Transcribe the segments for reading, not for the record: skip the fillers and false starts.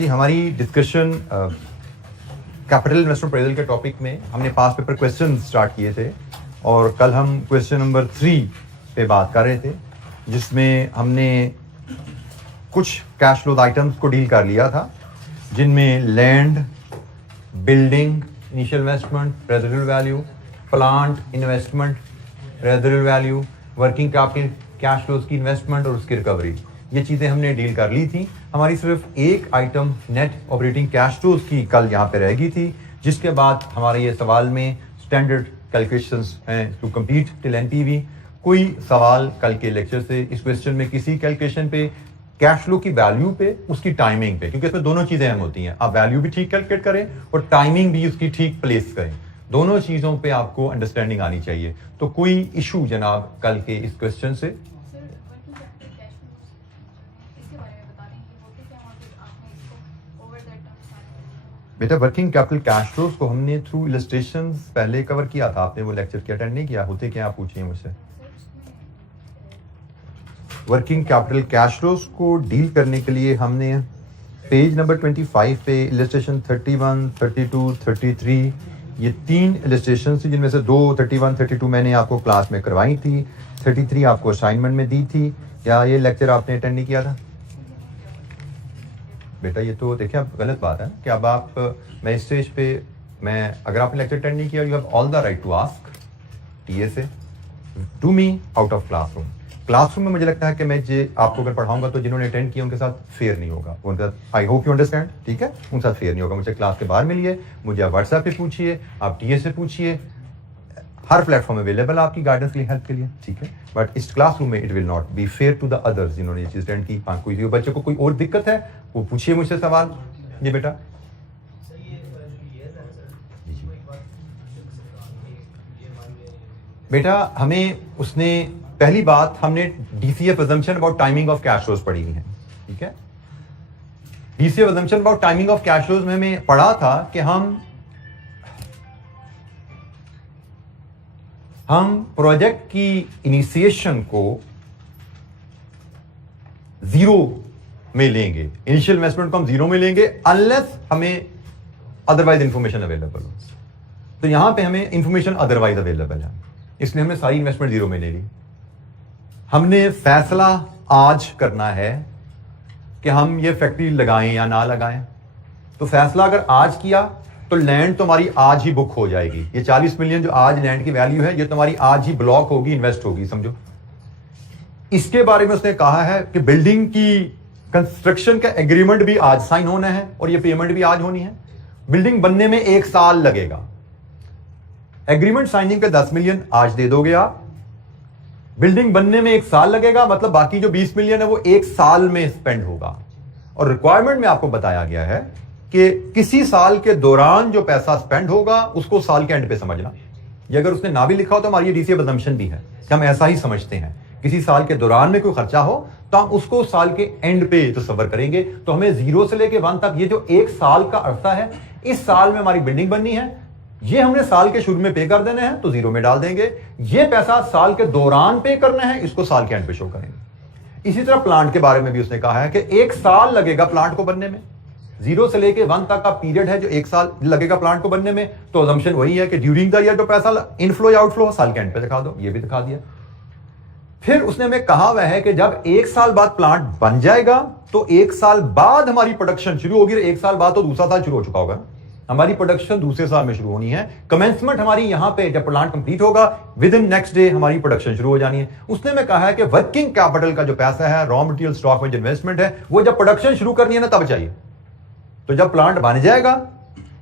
हमारी discussion capital investment appraisal के topic में हमने पास पेपर क्वेश्चन स्टार्ट किए थे और कल हम क्वेश्चन नंबर 3 पे बात कर रहे थे, जिसमें हमने कुछ कैश फ्लो आइटम्स को डील कर लिया था, जिनमें land, building, initial investment, residual value, plant investment, residual value, working capital, cash flows की इन्वेस्टमेंट और उसकी रिकवरी। ये चीज़ें हमने डील कर ली थी। हमारी सिर्फ एक item net operating cash flows की कल यहाँ पे रहेगी थी, जिसके बाद हमारे ये सवाल में स्टैंडर्ड कैलकुलेशंस हैं टू कंप्लीट टिल एनपीवी। कोई सवाल कल के लेक्चर से इस क्वेश्चन में किसी कैलकुलेशन पे, कैश फ्लो की वैल्यू पे, उसकी टाइमिंग पे, क्योंकि इसमें दोनों चीज़ें अहम होती हैं। आप वैल्यू भी ठीक कैलकुलेट करें और टाइमिंग भी उसकी ठीक प्लेस करें। दोनों चीज़ों पे आपको अंडरस्टैंडिंग आनी चाहिए। तो कोई इशू जनाब कल के इस क्वेश्चन से? बेटा वर्किंग कैपिटल कैश फ्लोज को हमने थ्रू इलस्ट्रेशंस पहले कवर किया था। आपने वो लेक्चर की अटेंड नहीं किया? होते क्या आप पूछिए मुझसे। वर्किंग कैपिटल कैश फ्लोज को डील करने के लिए हमने पेज नंबर 25 पे इलस्ट्रेशन 31, 32, 33 ये 3 इलस्ट्रेशन थी, जिनमें से 2 31, 32 मैंने आपको क्लास में करवाई थी, 33 आपको असाइनमेंट में दी थी। क्या ये लेक्चर आपने अटेंड नहीं किया था? बेटा ये तो देखिए आप गलत बात है कि अब आप मैं इस स्टेज पे अगर आपने लेक्चर अटेंड नहीं किया, you have all the right to ask TA से to me out of classroom में मुझे लगता है कि मैं आपको अगर पढ़ाऊंगा तो जिन्होंने अटेंड किया उनके साथ फेयर नहीं होगा। उनके साथ आई होप यू अंडरस्टैंड, ठीक है? उनके साथ फेयर नहीं होगा। मुझे क्लास के बाहर मिलिए, मुझे आप व्हाट्सएप पे पूछिए, आप टीए से पूछिए, हर प्लेटफॉर्म अवेलेबल आपकी गाइडेंस के लिए, हेल्प के लिए, ठीक है? बट इस क्लासरूम में it will not be fair to the others जिन्होंने ये चीज़ अटेंड की। कोई बच्चे को कोई और दिक्कत है वो पूछिए मुझसे सवाल। जी बेटा हमें उसने पहली बात हमने DCF assumption about timing of cash flows पढ़ी है, ठीक है? DCF assumption about timing of cash flows में हमें पढ़ा था कि हम प्रोजेक्ट की इनिशिएशन को 0 में लेंगे, इनिशियल इन्वेस्टमेंट को हम 0 में लेंगे अनलेस हमें अदरवाइज इंफॉर्मेशन अवेलेबल हो। तो यहां पे हमें इंफॉर्मेशन अदरवाइज अवेलेबल है, इसलिए हमने सारी इन्वेस्टमेंट 0 में ले ली। हमने फैसला आज करना है कि हम ये फैक्ट्री लगाएं या ना लगाएं। तो फैसला अगर आज किया तो लैंड तो हमारी आज ही बुक हो जाएगी। ये 40 मिलियन जो आज लैंड की वैल्यू है, ये तुम्हारी आज ही ब्लॉक होगी, इन्वेस्ट होगी, समझो। इसके बारे में उसने कहा है कि बिल्डिंग की कंस्ट्रक्शन का एग्रीमेंट भी आज साइन होना है और ये पेमेंट भी आज होनी है। बिल्डिंग बनने में 1 साल लगेगा। एग्रीमेंट साइनिंग पे 10 मिलियन आज दे दोगे आप, बिल्डिंग बनने में 1 साल लगेगा, मतलब बाकी जो 20 मिलियन है वो 1 साल में स्पेंड होगा। और रिक्वायरमेंट में आपको बताया गया है कि किसी साल के दौरान जो पैसा स्पेंड होगा उसको साल के एंड पे समझना। ये अगर उसने ना भी लिखा हो तो हमारी ये डीसीएफ अजम्पशन भी है कि हम ऐसा ही समझते हैं। किसी साल के दौरान में कोई खर्चा हो तो हम उसको साल के एंड पे तसव्वुर करेंगे। तो हमें 0 से लेके 1 तक ये जो 1 साल का अरसा है, इस साल में हमारी बिल्डिंग बननी है, ये हमने साल के शुरू में पे कर देना है तो 0 में डाल देंगे। ये पैसा साल के दौरान पे करना है, इसको साल के एंड पे शो करेंगे। इसी तरह प्लांट के बारे में भी उसने कहा है कि 1 साल लगेगा प्लांट को बनने में। 0 से लेके 1 तक का पीरियड है जो 1 साल लगेगा प्लांट को बनने में। तो अजम्पशन वही है कि ड्यूरिंग द ईयर जो पैसा इनफ्लो या आउटफ्लो साल के एंड पे दिखा दो। ये भी दिखा दिया। फिर उसने हमें कहा हुआ है कि जब 1 साल बाद प्लांट बन जाएगा तो 1 साल बाद हमारी प्रोडक्शन शुरू होगी। 1 साल बाद तो दूसरा साल शुरू हो चुका होगा, हमारी प्रोडक्शन दूसरे साल में शुरू होनी है। कमेंसमेंट हमारी यहां पे जब प्लांट कंप्लीट होगा विद इन नेक्स्ट डे हमारी प्रोडक्शन शुरू हो जानी है। उसने में कहा है कि वर्किंग कैपिटल का जो पैसा है, रॉ मटेरियल स्टॉक में जो इन्वेस्टमेंट है, वो जब प्रोडक्शन शुरू करनी है ना तब चाहिए। तो जब प्लांट बन जाएगा,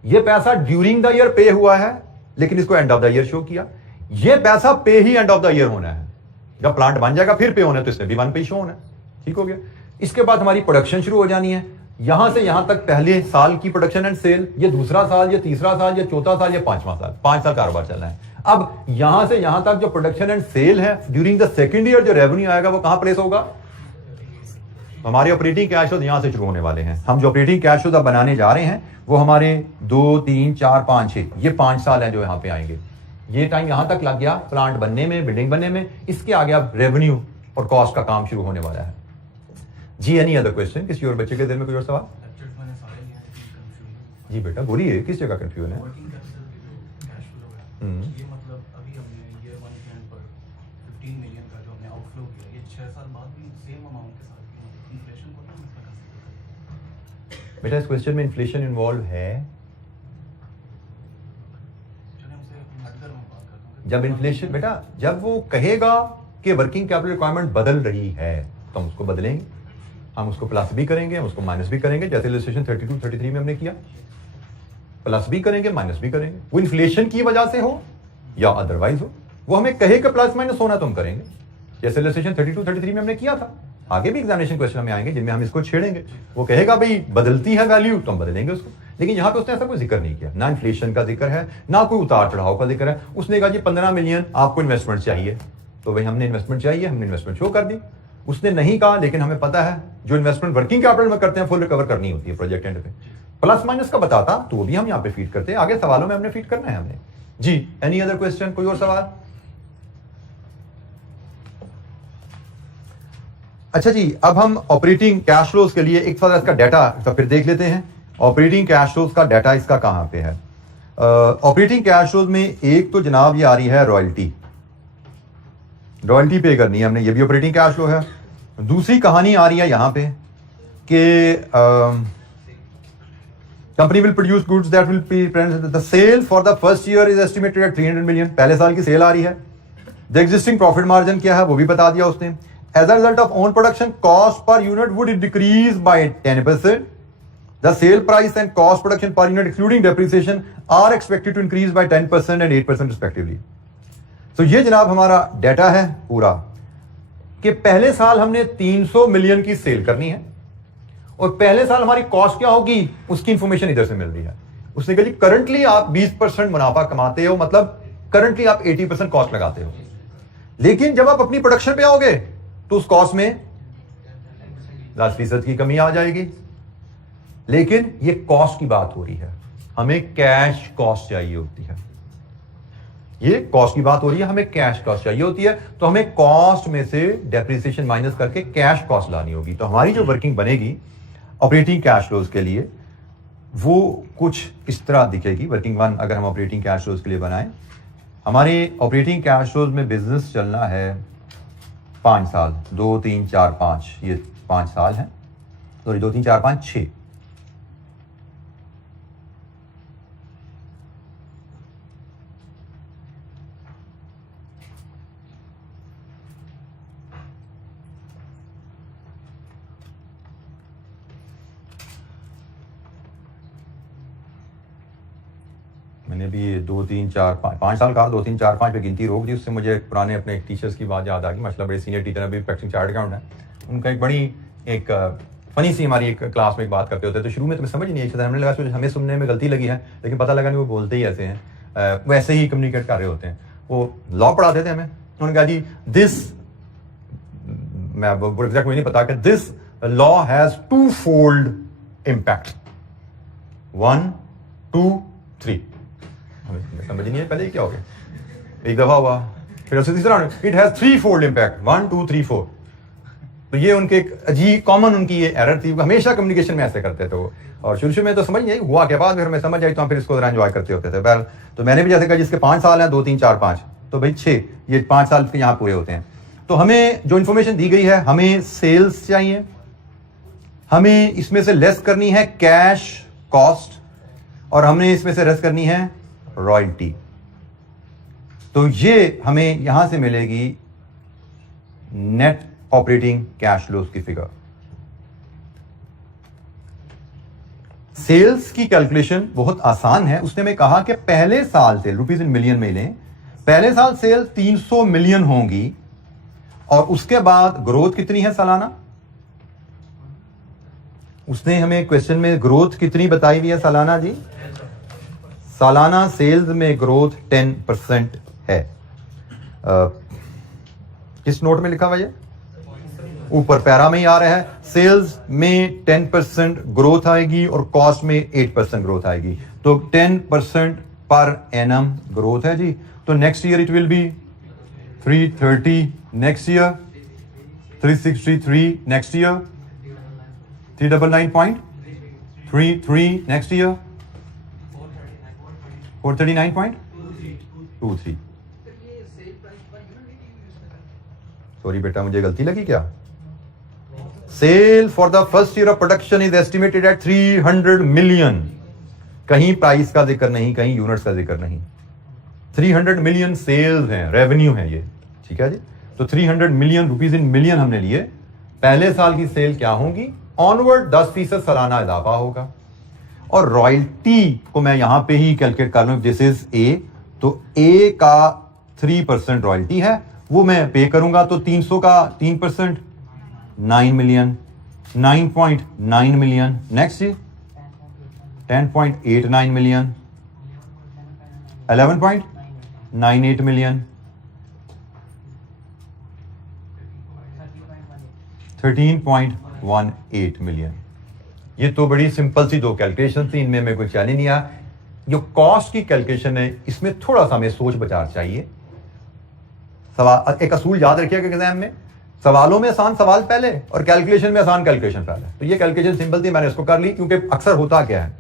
ये पैसा ड्यूरिंग द ईयर पे हुआ है लेकिन इसको end of the year show किया, ये पैसा पे ही एंड ऑफ द ईयर होना है। जब प्लांट बन जाएगा फिर पे होना है तो इसमें भी 1 पे शो होना है, ठीक हो गया। इसके बाद हमारी प्रोडक्शन शुरू हो जानी है। यहां से यहां तक पहले साल की प्रोडक्शन एंड सेल, ये दूसरा साल, ये तीसरा साल, ये चौथा साल, ये 5वां साल, 5 साल कारोबार चल रहा है। अब यहां से यहां तक जो प्रोडक्शन एंड सेल है, ड्यूरिंग द सेकंड ईयर जो रेवेन्यू आएगा वो कहां प्लेस होगा? हमारे ऑपरेटिंग कैश फ्लोज यहां से शुरू होने वाले हैं। हम जो ऑपरेटिंग कैश फ्लोज अब बनाने जा रहे हैं वो हमारे 2, 3, 4, 5, 6 ये 5 साल हैं जो यहां पे आएंगे। ये टाइम यहां तक लग गया प्लांट बनने में, बिल्डिंग बनने में। इसके आगे अब रेवेन्यू और कॉस्ट का काम शुरू होने वाला है। जी एनी अदर क्वेश्चन? किसी और बच्चे के दिल में कोई और सवाल? जी बेटा बोलिए, किस जगह कंफ्यूजन है? वर्किंग कैपिटल के जो कैश फ्लो है ये मतलब अभी हमने ईयर 1 के एंड पर 15 मिलियन का जो हमने आउटफ्लो किया, ये 6 साल बाद भी सेम अमाउंट के साथ भी इन्फ्लेशन को ना मतलब बेटा इस क्वेश्चन में इन्फ्लेशन इन्वॉल्व है? चलिए हमसे हटकर मैं बात करता हूँ। जब इन्फ्लेशन बेटा जब वो कहेगा कि वर्किंग कैपिटल रिक्वायरमेंट बदल रही है तो हम उसको बदलेंगे, हम उसको प्लस भी करेंगे, हम उसको माइनस भी करेंगे, जैसे इलस्ट्रेशन 32 33 में हमने किया, प्लस भी करेंगे माइनस भी करेंगे। वो इन्फ्लेशन की वजह से हो या अदरवाइज हो, वो हमें कहे कि प्लस माइनस होना तो हम करेंगे, जैसे इलस्ट्रेशन 32 33 में हमने किया था। आगे भी एग्जामिनेशन क्वेश्चन हमें आएंगे जिनमें हम इसको छेड़ेंगे। वो कहेगा भाई बदलती है वैल्यू तो हम बदलेंगे उसको, लेकिन यहाँ पे उसने ऐसा कोई जिक्र नहीं किया, ना इन्फ्लेशन का जिक्र है ना कोई उतार चढ़ाव का जिक्र है। उसने कहा जी 15 मिलियन आपको इन्वेस्टमेंट चाहिए, तो भाई हमने इन्वेस्टमेंट चाहिए, हमने इन्वेस्टमेंट शो कर दी। उसने नहीं कहा, लेकिन हमें पता है जो इन्वेस्टमेंट वर्किंग कैपिटल में करते हैं फुल रिकवर करनी होती है प्रोजेक्ट एंड पे। प्लस माइनस का बताता तो वो भी हम यहाँ पे फीड करते हैं, आगे सवालों में हमने फीड करना है हमने। जी एनी अदर क्वेश्चन, कोई और सवाल? अच्छा जी, अब हम ऑपरेटिंग कैश फ्लोज के लिए एक थोड़ा इसका डाटा तो फिर देख लेते हैं। ऑपरेटिंग कैश फ्लोज का डाटा इसका कहां पे है? ऑपरेटिंग कैश फ्लोज में एक तो जनाब ये आ रही है रॉयल्टी, रॉयल्टी पे करनी है हमने, ये भी ऑपरेटिंग कैश फ्लो है। दूसरी कहानी आ रही है यहां पे कि company will produce goods that will be the sale for the first year is estimated at 300 million, पहले साल की सेल आ रही है। द एग्जिस्टिंग प्रॉफिट मार्जिन क्या है वो भी बता दिया उसने। As a result of own production cost per unit would decrease by 10%. The sale price and cost production per unit excluding depreciation are expected to increase by 10% and 8% respectively. तो ये जनाब हमारा डाटा है पूरा कि पहले साल हमने 300 मिलियन की सेल करनी है और पहले साल हमारी कॉस्ट क्या होगी उसकी इंफॉर्मेशन इधर से मिल रही है। उसने कहा जी करंटली आप 20% मुनाफा कमाते हो, मतलब करंटली आप 80% कॉस्ट लगाते हो, लेकिन जब आप अपनी प्रोडक्शन पे आओगे तो उस कॉस्ट में 10% की कमी आ जाएगी। लेकिन ये कॉस्ट की बात हो रही है, हमें कैश कॉस्ट चाहिए होती है, ये कॉस्ट की बात हो रही है, हमें कैश कॉस्ट चाहिए होती है, तो हमें कॉस्ट में से डेप्रिसिएशन माइनस करके कैश कॉस्ट लानी होगी। तो हमारी जो वर्किंग बनेगी ऑपरेटिंग कैश फ्लोज के लिए वो कुछ इस तरह दिखेगी। वर्किंग वन अगर हम ऑपरेटिंग कैश फ्लोज के लिए बनाएं, हमारे ऑपरेटिंग कैश फ्लोज में बिजनेस चलना है 5 साल, 2 3 4 5, ये 5 साल है, सॉरी 2 3 4 5 6। मैंने भी 2 3 4 5 साल कहा, 2 3 4 5 पे गिनती रोक दी। उससे मुझे पुराने अपने टीचर्स की बात याद आ गई, माशाल्लाह बड़े सीनियर टीचर अभी प्रैक्टिसिंग चार्ट अकाउंट है। उनका एक बड़ी एक फनी सी हमारी एक क्लास में एक बात करते होते, तो शुरू में तुम्हें समझ नहीं आई, हमने लगा हमें सुनने में गलती लगी है, लेकिन पता लगा नहीं वो बोलते ही ऐसे हैं, वैसे ही कम्युनिकेट कर रहे होते हैं। वो लॉ पढ़ाते थे हमें, उन्होंने कहा जी दिस, मैं एग्जैक्ट मुझे नहीं पता कि this law has 2 fold impact, 1 2 3। समझ नहीं है पहले क्या हो गया, एक दफा हुआ, फिर उससे तीसरा इट हैज 3 फोल्ड इम्पैक्ट, 1 2 3 4। तो ये उनके एक अजीब कॉमन उनकी ये एरर थी, हमेशा कम्युनिकेशन में ऐसे करते थे वो, और शुरू में तो समझ नहीं आई, हुआ के बाद फिर हमें समझ आई तो हम फिर इसको एंजॉय करते होते थे। बहरहाल तो मैंने भी जैसे कहा जिसके 5 साल हैं 2 3 4 5, तो भाई 6, ये 5 साल के यहाँ पूरे होते हैं। तो हमें जो इन्फॉर्मेशन दी गई है, हमें सेल्स चाहिए, हमें इसमें से लेस करनी है कैश कॉस्ट, और हमने इसमें से लेस करनी है रॉयल्टी। तो ये हमें यहां से मिलेगी नेट ऑपरेटिंग कैश फ्लोज की फिगर। सेल्स की कैलकुलेशन बहुत आसान है। उसने में कहा कि पहले साल से रुपीज इन मिलियन में लें, पहले साल सेल 300 मिलियन होंगी और उसके बाद ग्रोथ कितनी है सालाना। उसने हमें क्वेश्चन में ग्रोथ कितनी बताई हुई है सालाना जी, सालाना सेल्स में ग्रोथ 10% है। किस नोट में लिखा हुआ है, ऊपर पैरा में ही आ रहा है। सेल्स में 10% ग्रोथ आएगी और कॉस्ट में 8% ग्रोथ आएगी, तो 10% पर एनम ग्रोथ है जी। तो next year it will be 330, next year 363, next year 399.33, next year 439.23। Sorry बेटा, मुझे गलती लगी क्या? Sale for the first year of production is estimated at 300 million. कहीं प्राइस का जिक्र नहीं, कहीं यूनिट्स का जिक्र नहीं। 300 मिलियन सेल्स हैं, रेवेन्यू है ये, ठीक है जी। तो 300 मिलियन रुपीज इन मिलियन हमने लिए। पहले साल की सेल क्या होगी? ऑनवर्ड 10% सालाना इजाफा होगा। और रॉयल्टी को मैं यहां पे ही कैलकुलेट कर लूं, दिस इज ए, तो ए का 3% रॉयल्टी है, वो मैं पे करूंगा। तो 300 का 3% 9 मिलियन, 9.9 मिलियन। नेक्स्ट जी 10.89 मिलियन, 11.98 मिलियन, 13.18 मिलियन। ये तो बड़ी सिंपल सी दो कैलकुलेशन थी, इनमें मैं कोई चैलेंज नहीं आया। जो कॉस्ट की कैलकुलेशन है, इसमें थोड़ा सा हमें सोच विचार चाहिए। सवाल, एक असूल याद रखिएगा एग्जाम में, सवालों में आसान सवाल पहले और कैलकुलेशन में आसान कैलकुलेशन पहले। तो ये कैलकुलेशन सिंपल थी, मैंने इसको कर ली, क्योंकि अक्सर होता क्या है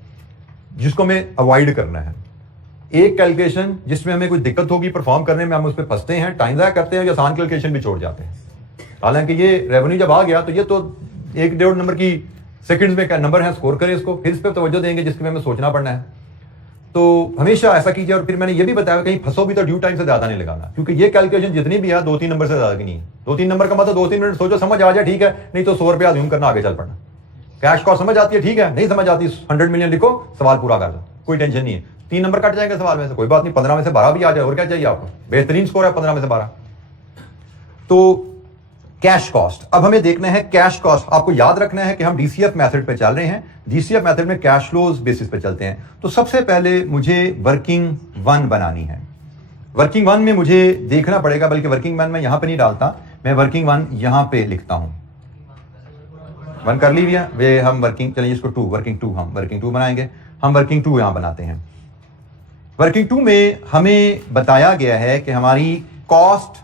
जिसको हमें अवॉइड करना है, एक कैलकुलेशन जिसमें हमें कोई दिक्कत होगी परफॉर्म करने में, हम उस पर फंसते हैं, टाइम ज़ाया करते हैं, या आसान कैलकुलेशन भी छोड़ जाते हैं। हालांकि ये रेवेन्यू जब आ गया तो ये तो 1-1.5 नंबर की सेकंड्स में क्या नंबर है, स्कोर करें इसको, फिर इस पर तवज्जो देंगे जिसके में हमें सोचना पड़ना है। तो हमेशा ऐसा कीजिए। और फिर मैंने ये भी बताया कहीं फंसो भी तो ड्यू टाइम से ज्यादा नहीं लगाना, क्योंकि ये कैलकुलेशन जितनी भी है 2-3 नंबर से ज्यादा की नहीं है। 2-3 नंबर का मतलब 2-3 मिनट सोचो, समझ आ जाए ठीक है, नहीं तो 100 रुपया अज्यूम करना, आगे चल पड़ना। कैश कॉस्ट समझ आती है ठीक है, नहीं समझ आती 100 मिलियन लिखो, सवाल पूरा कर दो, कोई टेंशन नहीं है। 3 नंबर कट जाएंगे सवाल में से, कोई बात नहीं, 15 में से 12 भी आ जाए, और क्या चाहिए आपको, बेहतरीन स्कोर है 15 में से 12। तो कैश कॉस्ट, अब हमें देखना है कैश कॉस्ट। आपको याद रखना है कि हम डीसीएफ मेथड पे चल रहे हैं, डीसीएफ मेथड में कैश फ्लोज बेसिस पे चलते हैं। तो सबसे पहले मुझे वर्किंग वन बनानी है। वर्किंग वन में मुझे देखना पड़ेगा, बल्कि वर्किंग वन मैं यहां पे नहीं डालता, मैं वर्किंग वन यहां पे लिखता हूं। वन कर ली भैया वे, हम वर्किंग, चलिए इसको 2, वर्किंग 2, हम वर्किंग 2 बनाएंगे। हम वर्किंग 2 यहां बनाते हैं। वर्किंग 2 में हमें बताया गया है कि हमारी cost,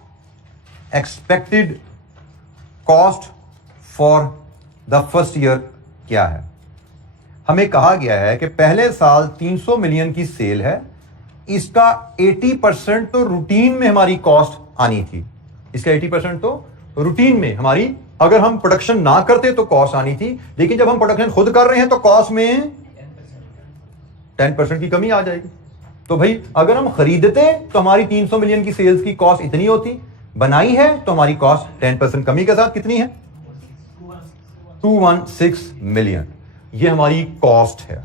expected cost for the first year क्या है। हमें कहा गया है कि पहले साल 300 मिलियन की सेल है, इसका 80% तो रूटीन में हमारी कॉस्ट आनी थी। इसका 80% तो रूटीन में हमारी, अगर हम प्रोडक्शन ना करते तो कॉस्ट आनी थी, लेकिन जब हम प्रोडक्शन खुद कर रहे हैं तो कॉस्ट में 10% की कमी आ जाएगी। तो भाई अगर हम खरीदते तो हमारी 300 मिलियन की सेल्स की कॉस्ट इतनी होती, बनाई है तो हमारी कॉस्ट 10% कमी के साथ कितनी है, 216 मिलियन। ये हमारी कॉस्ट है।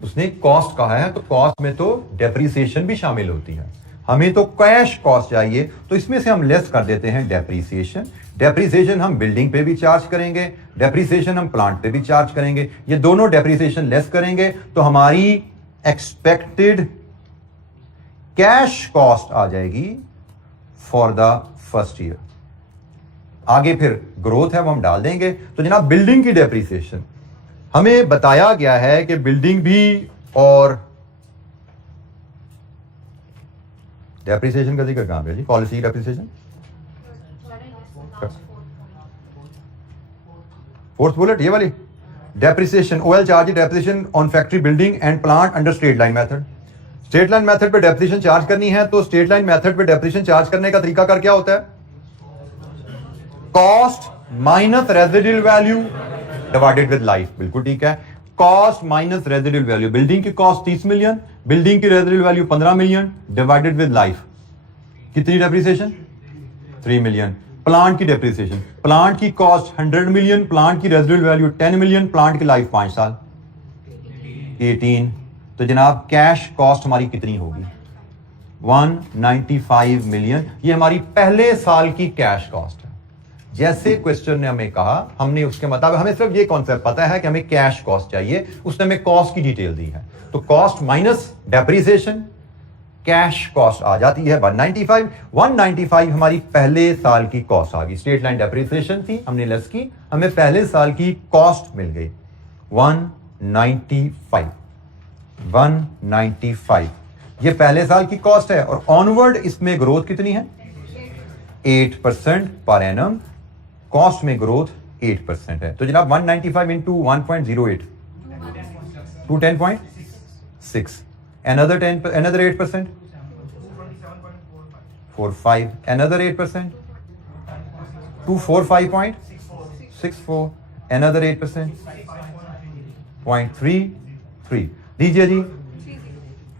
उसने कॉस्ट कहा है, तो कॉस्ट में तो डेप्रिसिएशन भी शामिल होती है। हमें तो कैश कॉस्ट चाहिए, तो इसमें से हम लेस कर देते हैं डेप्रिसिएशन। डेप्रिसिएशन हम बिल्डिंग पे भी चार्ज करेंगे, डेप्रिसिएशन हम प्लांट पे भी चार्ज करेंगे। ये दोनों डेप्रिसिएशन लेस करेंगे तो हमारी एक्सपेक्टेड कैश कॉस्ट आ जाएगी फॉर द फर्स्ट ईयर। आगे फिर ग्रोथ है वो हम डाल देंगे। तो जनाब बिल्डिंग की डेप्रिसिएशन हमें बताया गया है कि बिल्डिंग भी और डेप्रिसिएशन का जिक्र कहां पे जी, पॉलिसी डेप्रिसिएशन 4th बुलेट ये वाली डेप्रिसिएशन, ओएल charge depreciation on factory building and plant under straight line method. Straight line method पे डेप्रिसिएशन चार्ज करनी है, तो स्ट्रेट लाइन मेथड पे डेप्रिसिएशन चार्ज करने का तरीका कर क्या होता है, cost minus residual value divided with life. बिल्कुल ठीक है, cost minus residual value. Building की कॉस्ट 30 मिलियन, बिल्डिंग की residual value 15 million divided with life, कितनी डेप्रिसिएशन 3 मिलियन। प्लांट की डेप्रिसिएशन, प्लांट की कॉस्ट 100 मिलियन, प्लांट की रेजिडुअल वैल्यू 10 मिलियन, प्लांट की लाइफ 5 साल 18। तो जनाब कैश कॉस्ट हमारी कितनी होगी, 195 मिलियन। ये हमारी पहले साल की कैश कॉस्ट है। जैसे क्वेश्चन ने हमें कहा, हमने उसके मुताबिक, हमें सिर्फ ये कॉन्सेप्ट पता है कि हमें कैश कॉस्ट चाहिए, उसने हमें कॉस्ट की डिटेल दी है। तो cost minus depreciation, cash cost आ जाती है 195। 195 हमारी पहले साल की कॉस्ट आ गई। स्ट्रेट लाइन डेप्रिसिएशन थी, हमने लेस की, हमें पहले साल की कॉस्ट मिल गई 195। 195 ये पहले साल की कॉस्ट है, और ऑनवर्ड इसमें ग्रोथ कितनी है, 8% पर एनम। कॉस्ट में ग्रोथ 8% है। तो जनाब 195 into 1.08 210.6 another 10, another 8%, 45, another 8%, 245.64, another 8%, 0.33, दीजिए जी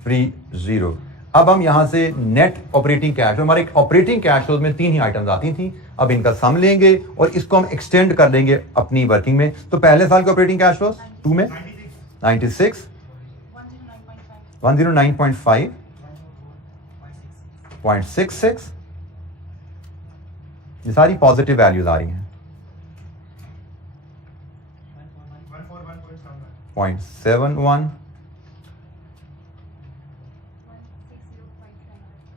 30। अब हम यहां से नेट ऑपरेटिंग कैश, हमारे ऑपरेटिंग कैश फ्लोज में 3 ही आइटम्स आती थी, अब इनका सम लेंगे और इसको हम एक्सटेंड कर देंगे अपनी वर्किंग में। तो पहले साल के ऑपरेटिंग कैश फ्लोज 2 में 96, 109.5, 0.66, ये सारी पॉजिटिव वैल्यूज आ रही हैं। 0.71,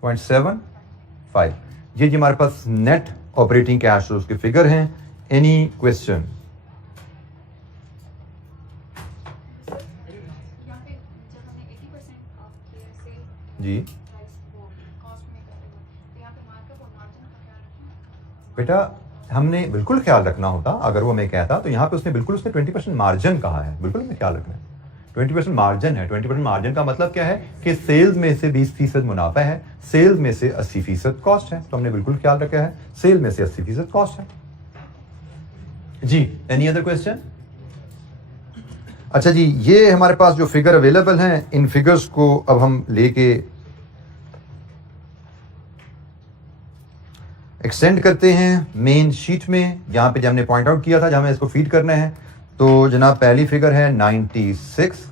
0.75, ये जी हमारे पास नेट ऑपरेटिंग कैश फ्लोज के फिगर हैं। Any question? जी बेटा हमने बिल्कुल ख्याल रखना होता, अगर वो हमें कहता तो यहाँ पे उसने 20% मार्जिन कहा है, बिल्कुल हमें ख्याल रखना है। 20% मार्जिन है। 20% मार्जिन का मतलब क्या है कि सेल्स में से 20% मुनाफा है, सेल्स में से 80% कॉस्ट है, तो हमने बिल्कुल ख्याल रखा है सेल में से 80% कॉस्ट है। जी एनी अदर क्वेश्चन? अच्छा जी, ये हमारे पास जो फिगर अवेलेबल हैं, इन फिगर्स को अब हम लेके एक्सटेंड करते हैं मेन शीट में, जहां पे हमने पॉइंट आउट किया था, जहां हमें इसको फीड करना है। तो जनाब पहली फिगर है 96,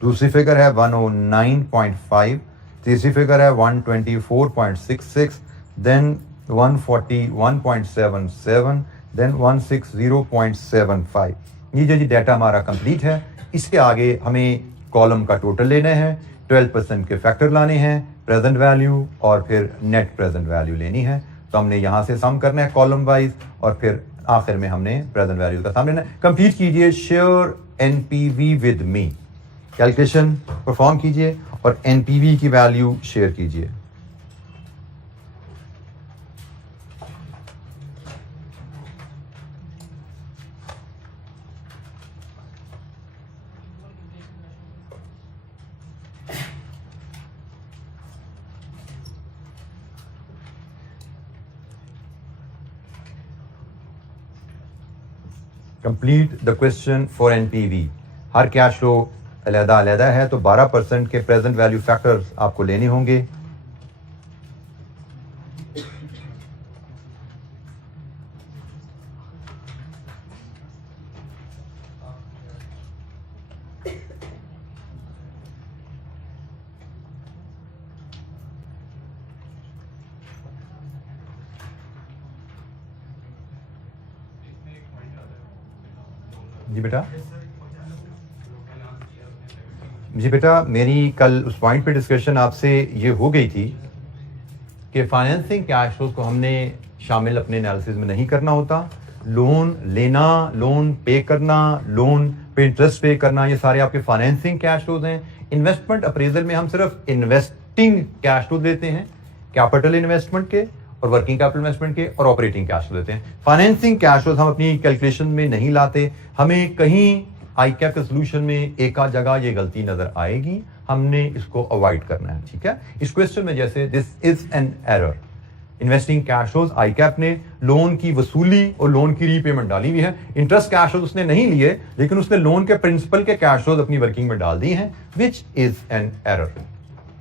दूसरी फिगर है 109.5, तीसरी फिगर है 124.66, देन 141.77, देन 160.75। ये जो जी डाटा हमारा कंप्लीट है। इसके आगे हमें कॉलम का टोटल लेना है, 12% के फैक्टर लाने हैं, प्रेजेंट वैल्यू और फिर नेट प्रेजेंट वैल्यू लेनी है। तो हमने यहां से सम करना है कॉलम वाइज और फिर आखिर में हमने प्रेजेंट वैल्यू का सम लेना है। कंप्लीट कीजिए share NPV with me, calculation perform कीजिए और एनपीवी की वैल्यू शेयर कीजिए। Complete the question for NPV. Her cash flow अलहदा अलहदा है, तो 12% के प्रेजेंट वैल्यू फैक्टर्स आपको लेने होंगे। जी बेटा मेरी कल उस पॉइंट पे डिस्कशन आपसे ये हो गई थी कि फाइनेंसिंग कैश फ्लोज को हमने शामिल अपने एनालिसिस में नहीं करना होता। लोन लेना, लोन पे करना, लोन पे इंटरेस्ट पे करना, ये सारे आपके फाइनेंसिंग कैश फ्लोज हैं। इन्वेस्टमेंट अप्रेजल में हम सिर्फ इन्वेस्टिंग कैश फ्लो देते हैं, कैपिटल इन्वेस्टमेंट के और वर्किंग कैपिटल इन्वेस्टमेंट के और ऑपरेटिंग कैश फ्लो देते हैं। फाइनेंसिंग कैश फ्लोज हम अपनी कैलकुलेशन में नहीं लाते। हमें कहीं आईकैप के सोल्यूशन में एक आध जगह ये गलती नजर आएगी, हमने इसको अवॉइड करना है, ठीक है। इस क्वेश्चन में जैसे this is an error, investing cash flows ICAP ने लोन की वसूली और लोन की रीपेमेंट डाली हुई है। इंटरेस्ट कैश फ्लोज उसने नहीं लिए, लेकिन उसने लोन के प्रिंसिपल के कैश फ्लोज अपनी वर्किंग में डाल दी हैं, विच इज एन एरर,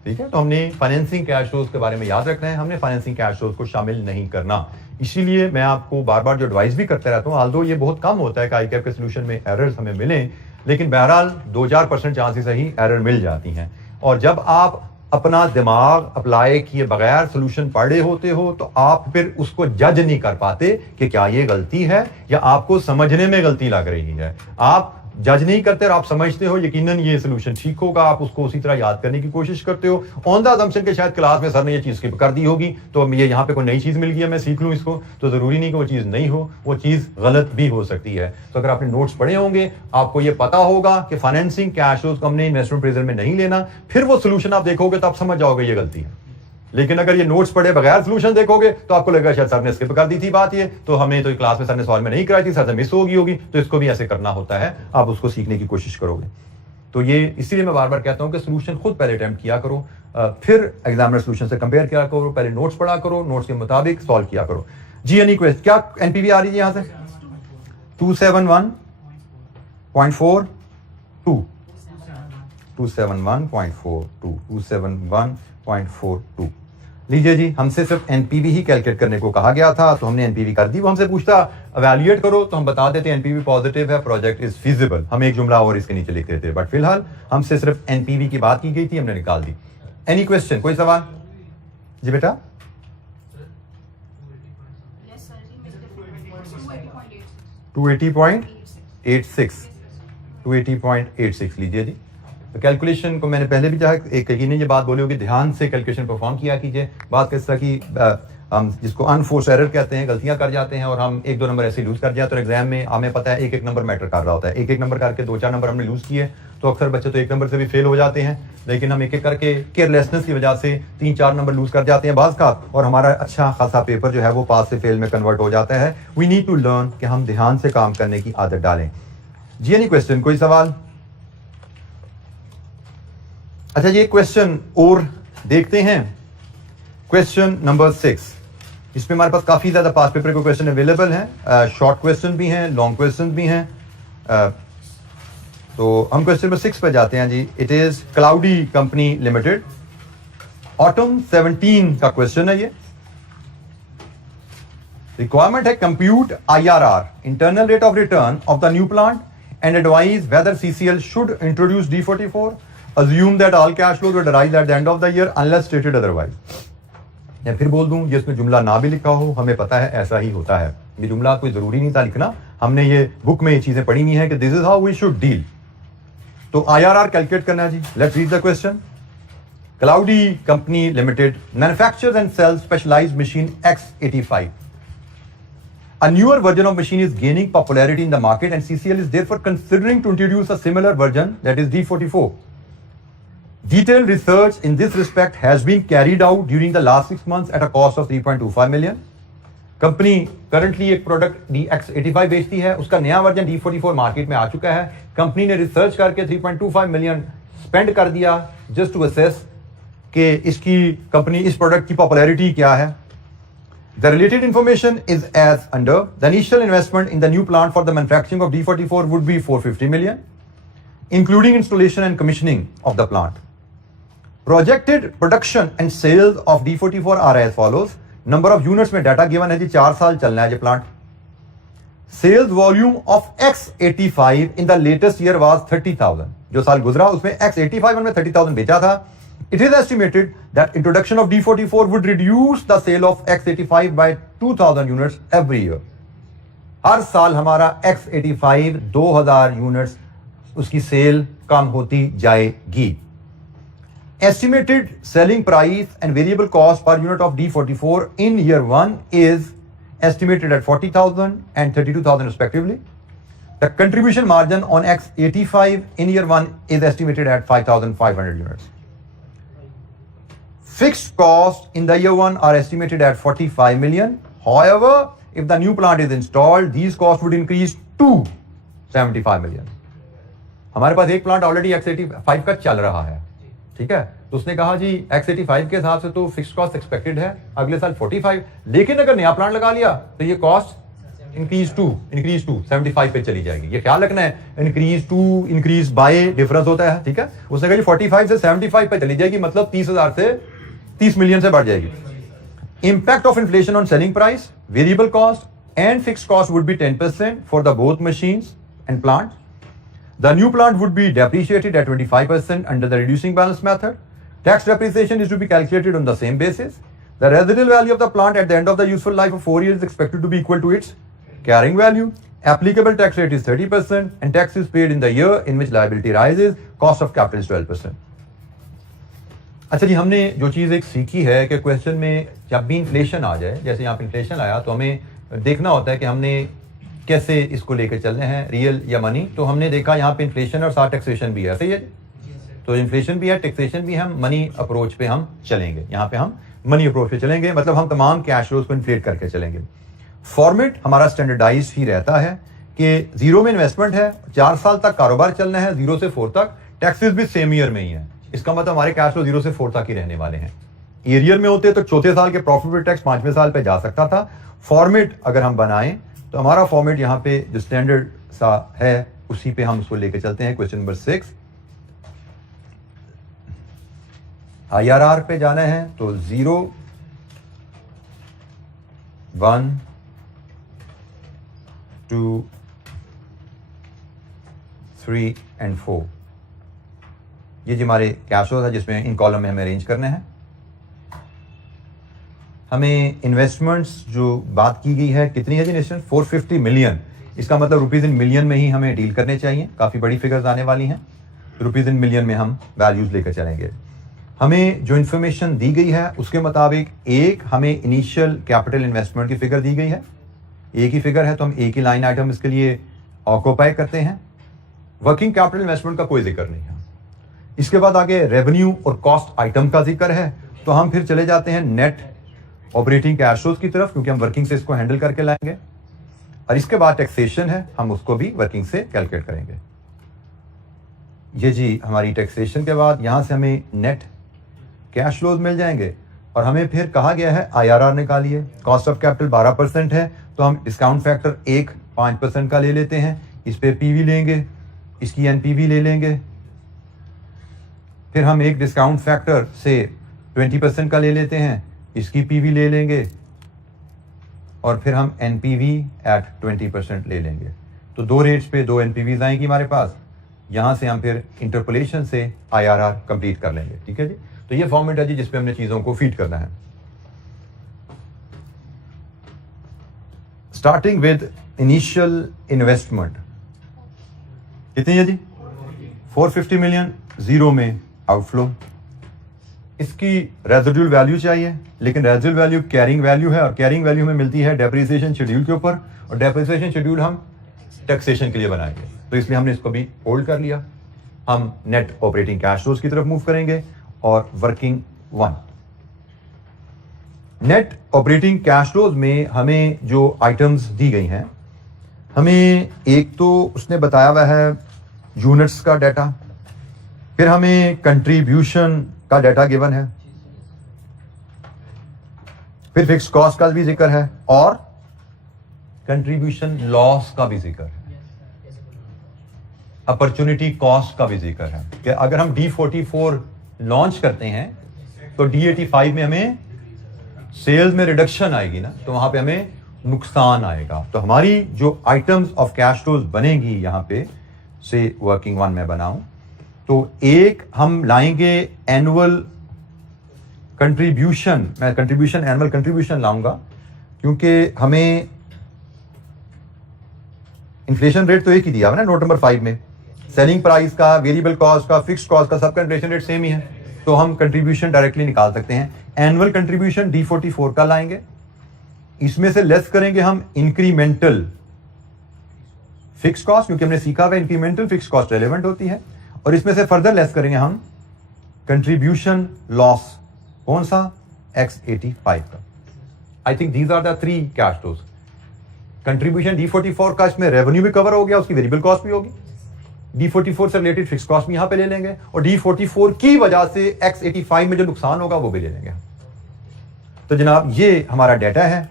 ठीक है। तो हमने फाइनेंसिंग कैश फ्लोज के बारे में याद रखना है, हमने फाइनेंसिंग कैश फ्लोज को शामिल नहीं करना। इसीलिए मैं आपको बार बार जो एडवाइस भी करता रहता हूँ, आल्दो ये बहुत कम होता है कि आईकैप के सोल्यूशन में एरर्स हमें मिलें, लेकिन बहरहाल 2-4% चांसेस ही एरर मिल जाती हैं। और जब आप अपना दिमाग अप्लाई किए बगैर सोल्यूशन पढ़ रहे होते हो, तो आप फिर उसको जज नहीं कर पाते कि क्या ये गलती है या आपको समझने में गलती लग रही है। आप जज नहीं करते और आप समझते हो यकीनन ये सोल्यूशन ठीक होगा, आप उसको उसी तरह याद करने की कोशिश करते हो ऑन द असम्पशन के शायद क्लास में सर ने ये चीज स्किप कर दी होगी, तो ये यहाँ पे कोई नई चीज मिल गई है, मैं सीख लूँ इसको। तो जरूरी नहीं कि वो चीज नहीं हो, वो चीज गलत भी हो सकती है। तो अगर आपने नोट्स पढ़े होंगे, आपको ये पता होगा कि फाइनेंसिंग कैश फ्लोज को हमने इन्वेस्टमेंट अप्रेजल में नहीं लेना, फिर वो सोल्यूशन आप देखोगे तो आप समझ जाओगे ये गलती है। लेकिन अगर ये नोट्स पढ़े बगैर सोल्यूशन देखोगे तो आपको लगेगा शायद सर ने स्किप कर दी थी बात ये, तो हमें तो क्लास में सर ने सवाल में नहीं कराई थी, सर से मिस होगी। तो इसको भी ऐसे करना होता है, आप उसको सीखने की कोशिश करोगे। तो ये इसीलिए मैं बार बार कहता हूं कि सोल्यूशन खुद पहले अटेम्प्ट किया करो, फिर एग्जामिनर सोल्यूशन से कंपेयर किया करो, पहले नोट्स पढ़ा करो, नोट्स के मुताबिक सॉल्व किया करो जी। Any question? क्या एनपीवी आ रही है यहां से? 271.42 271.42 लीजिए जी। हमसे सिर्फ एनपीवी ही कैलकुलेट करने को कहा गया था, तो हमने एनपीवी कर दी। वो हमसे पूछता एवेल्युएट करो, तो हम बता देते एनपीवी पॉजिटिव है, प्रोजेक्ट इज फिजिबल, हम एक जुमला और इसके नीचे लिख देते। बट फिलहाल हमसे सिर्फ एनपीवी की बात की गई थी, हमने निकाल दी। Any question? कोई सवाल जी बेटा? 280.86 लीजिए जी। तो कैलकुलेशन को मैंने पहले भी चाहे एक यकीनी ये बात बोली होगी, ध्यान से कैलकुलेशन परफॉर्म किया कीजिए। बात किस तरह की हम जिसको अनफोर्स एरर कहते हैं, गलतियां कर जाते हैं और हम 1-2 नंबर ऐसे लूज कर जाते हैं। तो एग्जाम में हमें पता है एक नंबर मैटर कर रहा होता है, एक नंबर करके 2-4 नंबर हमने लूज किए, तो अक्सर बच्चे तो 1 नंबर से भी फेल हो जाते हैं। लेकिन हम एक करके केयरलेसनेस की वजह से 3-4 नंबर लूज कर जाते हैं बाज़ का, और हमारा अच्छा खासा पेपर जो है वो पास से फेल में कन्वर्ट हो जाता है। वी नीड टू लर्न कि हम ध्यान से काम करने की आदत डालें जी। Any question? कोई सवाल? अच्छा, ये क्वेश्चन और देखते हैं। क्वेश्चन नंबर 6, इसमें हमारे पास काफी ज्यादा पास पेपर के क्वेश्चन अवेलेबल हैं, शॉर्ट क्वेश्चन भी हैं, लॉन्ग क्वेश्चन भी हैं। तो हम क्वेश्चन नंबर 6 पे जाते हैं जी। It is Cloudy Company Limited, autumn 17 का क्वेश्चन है ये। रिक्वायरमेंट है compute IRR, internal rate of return of the new plant, and advise whether CCL should introduce D44, assume that all cash flows will arise at the end of the year unless stated otherwise। मैं फिर बोल दूं, जिसमें जुमला ना भी लिखा हो, हमें पता है ऐसा ही होता है। ये जुमला कोई जरूरी नहीं था लिखना, हमने ये बुक में ये चीजें पढ़ी हुई हैं कि this is how we should deal. तो IRR कैलकुलेट करना है जी। Let's read the question. Cloudy Company Limited manufactures and sells specialised machine X85। A newer version of machine is gaining popularity in the market, and CCL is therefore considering to introduce a similar version, that is D44. Detailed research in this respect has been carried out during the last 6 months at a cost of 3.25 million. Company currently एक product DX85 बेचती है, उसका नया version D44 market में आ चुका है। Company ने research करके 3.25 मिलियन स्पेंड कर दिया जस्ट टू असेस कि इसकी कंपनी इस प्रोडक्ट की पॉपुलैरिटी क्या है। The related information is as under. The initial investment in the new plant for the manufacturing of D44 would be 450 million, including installation and commissioning of the plant. Projected production and sales of D44 are as follows. Number of units में data given है जी, 4 साल चलना है ये plant. Sales volume of X85 in the latest year was 30,000। जो साल गुजरा उसमें X85 में 30,000 बेचा था। It is estimated that introduction of D44 would reduce the sale of X85 by 2,000 units every year। हर साल हमारा X85 2,000 यूनिट्स उसकी सेल कम होती जाएगी। Estimated selling price and variable cost per unit of D44 in year 1 is estimated at 40,000 and 32,000 respectively. The contribution margin on X85 in year 1 is estimated at 5,500 units. Fixed costs in the year 1 are estimated at 45 million. However, if the new plant is installed, these costs would increase to 75 million. हमारे पास एक plant already X85 का चल रहा है, ठीक है। तो उसने कहा जी X85 के हिसाब से तो फिक्स्ड कॉस्ट एक्सपेक्टेड है अगले साल 45, लेकिन अगर नया प्लांट लगा लिया तो ये कॉस्ट इंक्रीज टू 75 पे चली जाएगी। ये ख्याल रखना है, इंक्रीज बाय डिफरेंस होता है, ठीक है। उसने कहा जी 45 से 75 पे चली जाएगी, मतलब 30,000 से 30 मिलियन से बढ़ जाएगी। Impact of inflation on selling price, variable cost and fixed cost would be 10% for the both machines and plants. The new plant would be depreciated at 25% under the reducing balance method. Tax depreciation is to be calculated on the same basis. The residual value of the plant at the end of the useful life of 4 years is expected to be equal to its carrying value. Applicable tax rate is 30% and tax is paid in the year in which liability rises. Cost of capital is 12%. अच्छा जी, हमने जो चीज़ एक सीखी है कि question में जब भी इन्फ्लेशन आ जाए, जैसे यहाँ पे इन्फ्लेशन आया, तो हमें देखना होता है कि हमने कैसे इसको लेकर चल रहे हैं, रियल या मनी। तो हमने देखा यहाँ पे इन्फ्लेशन और साथ टैक्सेशन भी है, सही है। तो इन्फ्लेशन भी है, टैक्सेशन भी है, हम मनी अप्रोच पे हम चलेंगे। यहाँ पे हम मनी अप्रोच पे चलेंगे, मतलब हम तमाम कैश फ्लोज को इन्फ्लेट करके चलेंगे। फॉर्मेट हमारा स्टैंडर्डाइज ही रहता है। कि जीरो में इन्वेस्टमेंट है, 4 साल तक कारोबार चलना है, 0 से 4 तक, टैक्सेस भी सेम ईयर में ही है। इसका मतलब हमारे कैश फ्लो 0 से 4 तक ही रहने वाले हैं। ईयर में होते तो चौथे साल के प्रॉफिट बिफोर टैक्स 5वें साल पे जा सकता था। फॉर्मेट अगर हम बनाएं तो हमारा फॉर्मेट यहाँ पे जो स्टैंडर्ड सा है उसी पे हम उसको लेके चलते हैं। क्वेश्चन नंबर 6, IRR पे जाना है तो 0, 1, 2, 3 एंड 4, ये जो हमारे कैश फ्लो है जिसमें इन कॉलम में हमें अरेंज करने हैं। हमें इन्वेस्टमेंट्स जो बात की गई है कितनी है जी नेशन, 450 मिलियन। इसका मतलब रुपीज इन मिलियन में ही हमें डील करने चाहिए, काफ़ी बड़ी फिगर्स आने वाली हैं, तो रुपीज इन मिलियन में हम वैल्यूज लेकर चलेंगे। हमें जो इन्फॉर्मेशन दी गई है उसके मुताबिक एक हमें इनिशियल कैपिटल इन्वेस्टमेंट की फिगर दी गई है, एक ही फिगर है तो हम एक ही लाइन आइटम इसके लिए ऑक्यूपाई करते हैं। वर्किंग कैपिटल इन्वेस्टमेंट का कोई जिक्र नहीं है। इसके बाद आगे रेवेन्यू और कॉस्ट आइटम का जिक्र है, तो हम फिर चले जाते हैं नेट ऑपरेटिंग कैश फ्लोज की तरफ, क्योंकि हम वर्किंग से इसको हैंडल करके लाएंगे। और इसके बाद टैक्सेशन है, हम उसको भी वर्किंग से कैलकुलेट करेंगे। ये जी हमारी टैक्सेशन के बाद यहां से हमें नेट कैश फ्लोज मिल जाएंगे और हमें फिर कहा गया है IRR निकालिए। कॉस्ट ऑफ कैपिटल 12% है तो हम डिस्काउंट फैक्टर 5% का ले लेते हैं, इस पे PV लेंगे, इसकी NPV ले लेंगे, फिर हम एक डिस्काउंट फैक्टर से 20% का ले लेते हैं, इसकी PV ले लेंगे और फिर हम NPV एट 20% ले लेंगे। तो 2 रेट्स पे 2 NPVs आएंगी हमारे पास। यहां से हम फिर इंटरपोलेशन से IRR कंप्लीट कर लेंगे। ठीक है जी, तो ये फॉर्मेट है जी जिसपे हमने चीजों को फीड करना है। स्टार्टिंग विद इनिशियल इन्वेस्टमेंट कितनी है जी, 450 मिलियन, 0 में आउटफ्लो। इसकी रेजिडुअल वैल्यू चाहिए, लेकिन रेजिडुअल वैल्यू कैरिंग वैल्यू है और कैरिंग वैल्यू में मिलती है डेप्रिसिएशन शेड्यूल के ऊपर, और डेप्रिसिएशन शेड्यूल हम टैक्सेशन के लिए बनाएंगे, तो इसलिए हमने इसको भी होल्ड कर लिया। हम नेट ऑपरेटिंग कैश फ्लोज की तरफ मूव करेंगे और working 1। Net operating cash flows में हमें जो आइटम्स दी गई हैं, हमें एक तो उसने बताया हुआ है यूनिट्स का डाटा, फिर हमें कंट्रीब्यूशन का डाटा गिवन है, फिर फिक्स कॉस्ट का भी जिक्र है और कंट्रीब्यूशन लॉस का भी जिक्र है, अपॉर्चुनिटी कॉस्ट का भी जिक्र है कि अगर हम D44 लॉन्च करते हैं तो D85 में हमें सेल्स में रिडक्शन आएगी ना, तो वहां पे हमें नुकसान आएगा। तो हमारी जो आइटम्स ऑफ कैश फ्लोज बनेगी यहां पे से वर्किंग 1 में बनाऊं तो एक हम लाएंगे एनुअल कंट्रीब्यूशन, मैं कंट्रीब्यूशन एनुअल कंट्रीब्यूशन लाऊंगा क्योंकि हमें इन्फ्लेशन रेट तो एक ही दिया हुआ ना नोट नंबर 5 में, सेलिंग प्राइस का, वेरिएबल कॉस्ट का, फिक्स्ड कॉस्ट का, सबका इन्फ्लेशन रेट सेम ही है, तो हम कंट्रीब्यूशन डायरेक्टली निकाल सकते हैं। एनुअल कंट्रीब्यूशन D44 का लाएंगे, इसमें से लेस करेंगे हम इंक्रीमेंटल फिक्स कॉस्ट, क्योंकि हमने सीखा हुआ इंक्रीमेंटल फिक्स कॉस्ट रेलेवेंट होती है, और इसमें से फर्दर लेस करेंगे हम कंट्रीब्यूशन लॉस, कौन सा, X85 का। I think these are the 3 cash flows. Contribution D44 का, इसमें रेवेन्यू भी कवर हो गया, उसकी वेरिएबल कॉस्ट भी होगी, D44 से रिलेटेड फिक्स कॉस्ट भी यहां पे ले लेंगे, और D44 की वजह से X85 में जो नुकसान होगा वो भी ले लेंगे। तो जनाब ये हमारा डाटा है,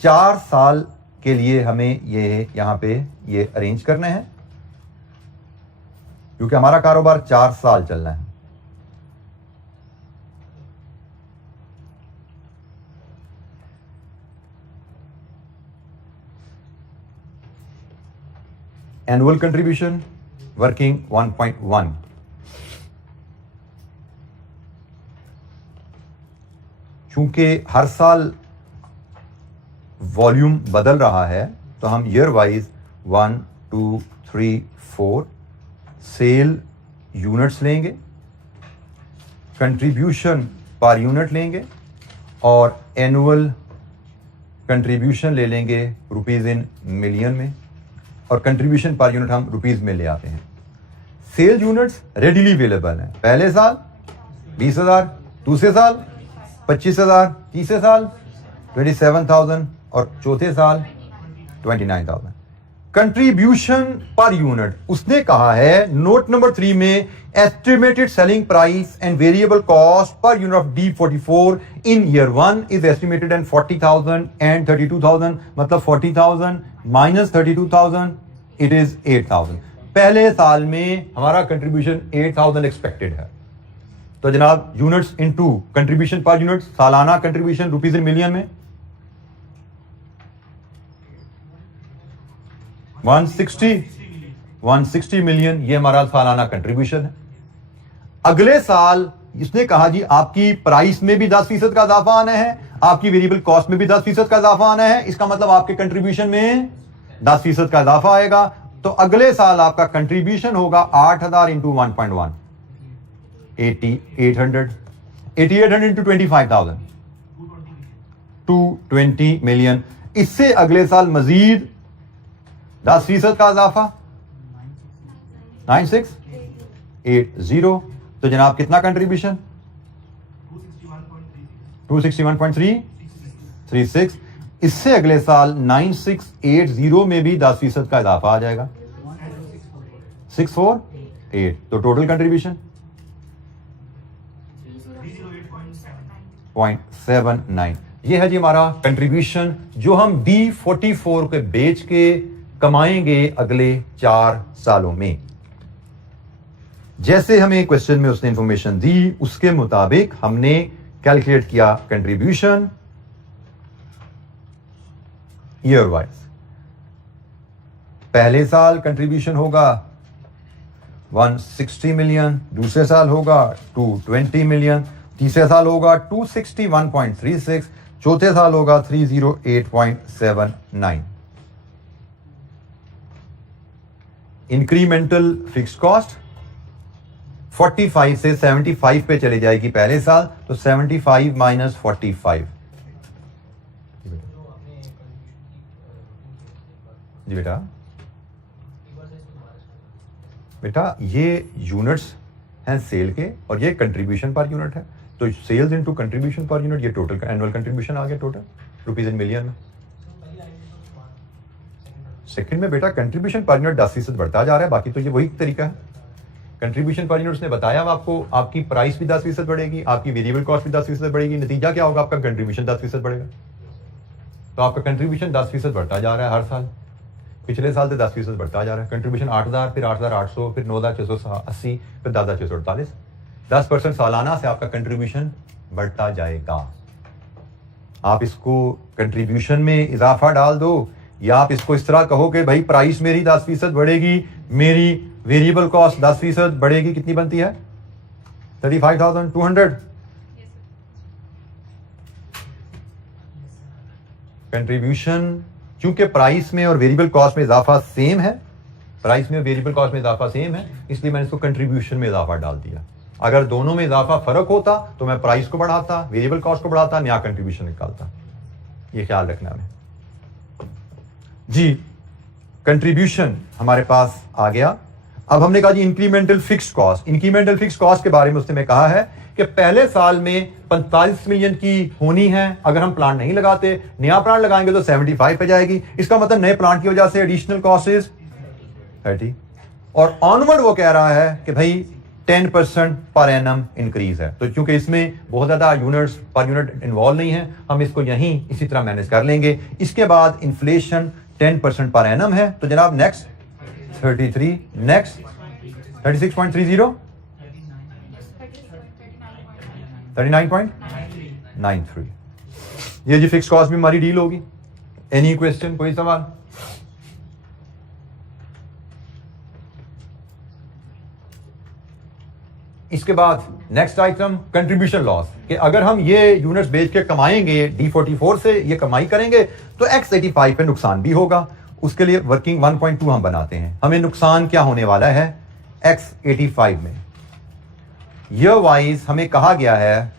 4 साल के लिए हमें ये यहां पे ये अरेंज करना है, क्योंकि हमारा कारोबार 4 साल चलना है। एनुअल कंट्रीब्यूशन वर्किंग 1.1, चूंकि हर साल वॉल्यूम बदल रहा है तो हम ईयर वाइज 1, 2, 3, 4 सेल यूनिट्स लेंगे, कंट्रीब्यूशन पर यूनिट लेंगे और एनुअल कंट्रीब्यूशन ले लेंगे रुपीज इन मिलियन में, और कंट्रीब्यूशन पर यूनिट हम रुपीज में ले आते हैं। सेल यूनिट्स रेडीली अवेलेबल हैं, पहले साल 20,000, दूसरे साल 25,000, तीसरे साल 27,000 और चौथे साल 29,000। कंट्रीब्यूशन पर यूनिट, उसने कहा है नोट नंबर 3 में estimated selling price and variable cost per unit of D44 in year 1 is estimated and 40,000 and 32,000, मतलब 40,000 माइनस 32,000 इट इज 8,000। पहले साल में हमारा कंट्रीब्यूशन 8,000 एक्सपेक्टेड है। तो जनाब units into contribution per unit, सालाना कंट्रीब्यूशन रुपीज इन मिलियन में 160 मिलियन, ये हमारा सालाना कंट्रीब्यूशन है। अगले साल इसने कहा जी आपकी प्राइस में भी 10% का इजाफा आना है, आपकी वेरिएबल कॉस्ट में भी 10% का इजाफा आना है, इसका मतलब आपके कंट्रीब्यूशन में 10% का इजाफा आएगा। तो अगले साल आपका कंट्रीब्यूशन होगा 8,000 इंटू 1.1 8800 इंटू 25,000 220 मिलियन। इससे अगले साल मजीद 10% का इजाफा 9680। तो जनाब कितना कंट्रीब्यूशन 261.336। इससे अगले साल 9680 में भी 10% का इजाफा आ जाएगा 648। तो टोटल कंट्रीब्यूशन 0.79। ये है जी हमारा कंट्रीब्यूशन जो हम D44 के बेच के कमाएंगे अगले 4 सालों में। जैसे हमें क्वेश्चन में उसने इंफॉर्मेशन दी उसके मुताबिक हमने कैलकुलेट किया कंट्रीब्यूशन ईयर वाइज। पहले साल कंट्रीब्यूशन होगा 160 मिलियन, दूसरे साल होगा 220 मिलियन, तीसरे साल होगा 261.36, चौथे साल होगा 308.79। इंक्रीमेंटल फिक्स कॉस्ट 45 से 75 पे चली जाएगी पहले साल, तो 75 माइनस 45। जी बेटा ये यूनिट्स हैं सेल के और ये कंट्रीब्यूशन पर यूनिट है। तो sales into contribution per unit, ये टोटल एनुअल कंट्रीब्यूशन आ गया टोटल रुपीज इन मिलियन में। सेकंड में बेटा कंट्रीब्यूशन पर यूनिट 10% बढ़ता जा रहा है, बाकी तो ये वही तरीका है। कंट्रीब्यूशन पर यूनिट्स ने बताया आपको, आपकी प्राइस भी 10% बढ़ेगी, आपकी वेरिएबल कॉस्ट भी 10% बढ़ेगी, नतीजा क्या होगा आपका कंट्रीब्यूशन 10% बढ़ेगा। तो आपका कंट्रीब्यूशन 10% बढ़ता जा रहा है हर साल, पिछले साल से 10% बढ़ता जा रहा है। कंट्रीब्यूशन 8,000, फिर 8,800, फिर 9,680, फिर 10,648। 10% सालाना से आपका कंट्रीब्यूशन बढ़ता जाएगा। आप इसको कंट्रीब्यूशन में इजाफा डाल दो या आप इसको इस तरह कहो कि भाई प्राइस मेरी 10% बढ़ेगी, मेरी वेरिएबल कॉस्ट 10% बढ़ेगी, कितनी बनती है 35,200। कंट्रीब्यूशन क्योंकि प्राइस में और वेरिएबल कॉस्ट में इजाफा सेम है, प्राइस में और वेरिएबल कॉस्ट में इजाफा सेम है, इसलिए मैंने इसको कंट्रीब्यूशन में इजाफा डाल दिया। अगर दोनों में इजाफा फर्क होता तो मैं प्राइस को बढ़ाता, वेरिएबल कॉस्ट को बढ़ाता, नया कंट्रीब्यूशन निकालता। ये ख्याल रखना है जी। कंट्रीब्यूशन हमारे पास आ गया। अब हमने कहा जी incremental fixed cost. Incremental fixed cost के बारे में उसने कहा है कि पहले साल में 45 मिलियन की होनी है। अगर हम प्लांट नहीं लगाते, नया प्लांट लगाएंगे तो 75 पे जाएगी। इसका मतलब नए प्लांट की वजह से एडिशनल कॉस्ट इज 30। और ऑनवर्ड वो कह रहा है कि भाई 10% पर एनम इंक्रीज है। तो क्योंकि इसमें बहुत ज्यादा यूनिट्स पर यूनिट इन्वॉल्व नहीं है, हम इसको यहीं इसी तरह मैनेज कर लेंगे। इसके बाद इन्फ्लेशन 10% पर एनम है। तो जनाब नेक्स्ट 33, नेक्स्ट 36.30, 39.93। ये जी फिक्स कॉस्ट भी हमारी डील होगी। एनी क्वेश्चन, कोई सवाल? इसके बाद नेक्स्ट आइटम कंट्रीब्यूशन लॉस, कि अगर हम ये यूनिट्स बेच के कमाएंगे D44 से ये कमाई करेंगे तो X85 पे नुकसान भी होगा। उसके लिए वर्किंग 1.2 हम बनाते हैं। हमें नुकसान क्या होने वाला है X85 में। ईयर वाइज हमें कहा गया है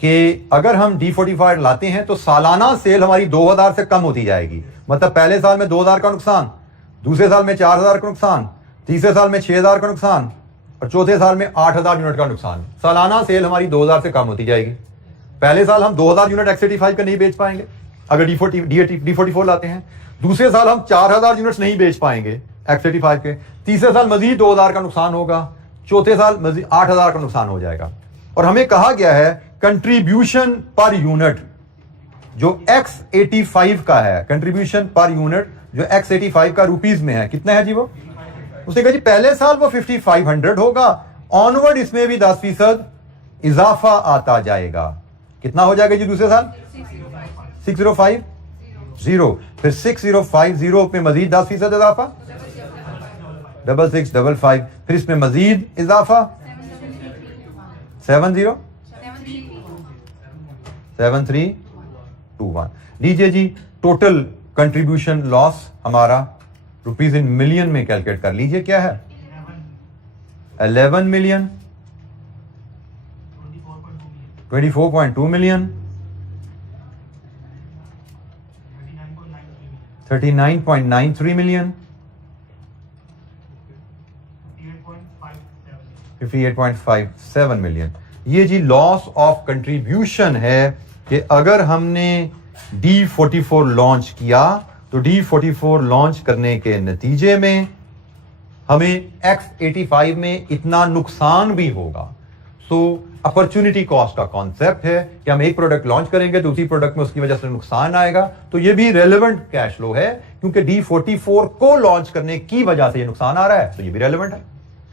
कि अगर हम D45 लाते हैं तो सालाना सेल हमारी 2000 से कम होती जाएगी। मतलब पहले साल में 2000 का नुकसान, दूसरे साल में 4000 का नुकसान, तीसरे साल में 6000 का नुकसान और चौथे साल में 8000 यूनिट का नुकसान। सालाना सेल हमारी 2000 से कम होती जाएगी। पहले साल हम 2000 यूनिट X85 का नहीं बेच पाएंगे अगर D44 लाते हैं। दूसरे साल हम 4000 यूनिट्स नहीं बेच पाएंगे X85 के। तीसरे साल मजीद 2000 का नुकसान होगा। चौथे साल मजीद 8000 का नुकसान हो जाएगा। और हमें कहा गया है कंट्रीब्यूशन पर यूनिट जो X85 का है, कंट्रीब्यूशन पर यूनिट जो X85 का रुपीज में है, कितना है जी वो? उसने कहा जी पहले साल वो 5500 होगा, ऑनवर्ड इसमें भी 10% इजाफा आता जाएगा। कितना हो जाएगा जी दूसरे साल? 6050, फिर 6050 पे मजीद 10% इजाफा 6655, फिर इसमें मजीद इजाफा 7321। लीजिए जी टोटल कंट्रीब्यूशन लॉस हमारा रुपीज इन मिलियन में कैलकुलेट कर लीजिए, क्या है? 11 मिलियन, 24.2 मिलियन, 39.93 मिलियन, 58.57 मिलियन। ये जी लॉस ऑफ कंट्रीब्यूशन है कि अगर हमने D44 लॉन्च किया तो D44 लॉन्च करने के नतीजे में हमें X85 में इतना नुकसान भी होगा। सो अपॉर्चुनिटी कॉस्ट का कॉन्सेप्ट है कि हम एक प्रोडक्ट लॉन्च करेंगे तो उसी प्रोडक्ट में उसकी वजह से नुकसान आएगा, तो ये भी रेलेवेंट कैश फ्लो है क्योंकि D44 को लॉन्च करने की वजह से ये नुकसान आ रहा है, तो ये भी रेलेवेंट है।